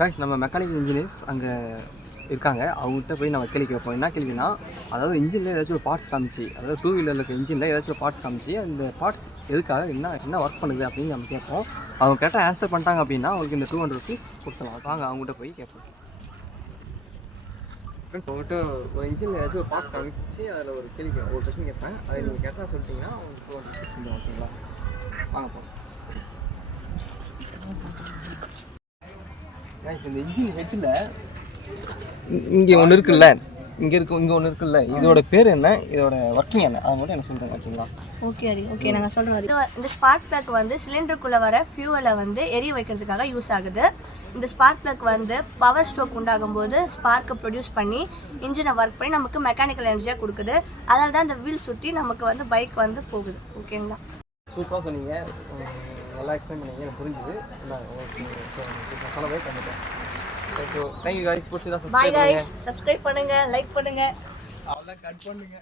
Guys நம்ம mechanical engineers அங்கே இருக்காங்க. அவங்ககிட்ட போய் நம்ம கேள்வி கேட்போம். என்ன கேள்வினா, அதாவது இன்ஜினில் ஏதாச்சும் ஒரு பார்ட்ஸ் காமிச்சு, அதாவது 2 வீலரில் இருக்க இன்ஜினில் ஏதாச்சும் ஒரு பார்ட்ஸ் காமிச்சு அந்த பார்ட்ஸ் எதுக்காக என்ன ஒர்க் பண்ணுது அப்படின்னு நம்ம கேட்போம். அவங்க கேட்டால் ஆன்சர் பண்ணிட்டாங்க அப்படின்னா அவங்களுக்கு இந்த 200 rupees கொடுத்துலாம். வாங்க அவங்ககிட்ட போய் கேட்போம். ஃப்ரெண்ட்ஸ், உங்கள்கிட்ட ஒரு இன்ஜினில் ஏதாச்சும் ஒரு பார்ட்ஸ் காமிச்சு அதில் ஒரு கேள்வி ஒரு கொஸ்டின் கேட்பேன். அதை நீங்கள் கேட்டால் சொல்லிட்டீங்கன்னா உங்களுக்கு 200 rupees தந்துடும். ஓகேங்களா? வாங்க போகலாம். இந்த இன்ஜின் ஹெட்டில் இங்கே ஒன்று இருக்குல்ல, இங்கே ஒன்று இருக்குல்ல, இதோட பேர் என்ன, இதோட ஒர்க்கிங் என்ன, அதை மட்டும் என்ன சொல்கிறேன். ஓகேங்களா? ஓகே நாங்கள் சொல்கிறோம். இந்த ஸ்பார்க் பிளக் வந்து சிலிண்டருக்குள்ளே வர ஃபியூவலை வந்து எரிய வைக்கிறதுக்காக யூஸ் ஆகுது. இந்த ஸ்பார்க் பிளக் வந்து பவர் ஸ்ட்ரோக் உண்டாகும் போது ஸ்பார்க்கை ப்ரொடியூஸ் பண்ணி இன்ஜினை ஒர்க் பண்ணி நமக்கு மெக்கானிக்கல் எனர்ஜியாக கொடுக்குது. அதனால தான் இந்த வீல் சுற்றி நமக்கு வந்து பைக் வந்து போகுது. ஓகேங்களா? சூப்பராக சொன்னீங்க, நல்லா எக்ஸ்பிளைன் பண்ணீங்க, எனக்கு புரிஞ்சுது. சொல்லவே கண்டிப்பாக. Thank you guys. பிடிச்சதா சப்ஸ்கிரைப் பண்ணுங்க, லைக் பண்ணுங்க, அவ்வளோ கட் பண்ணுங்க.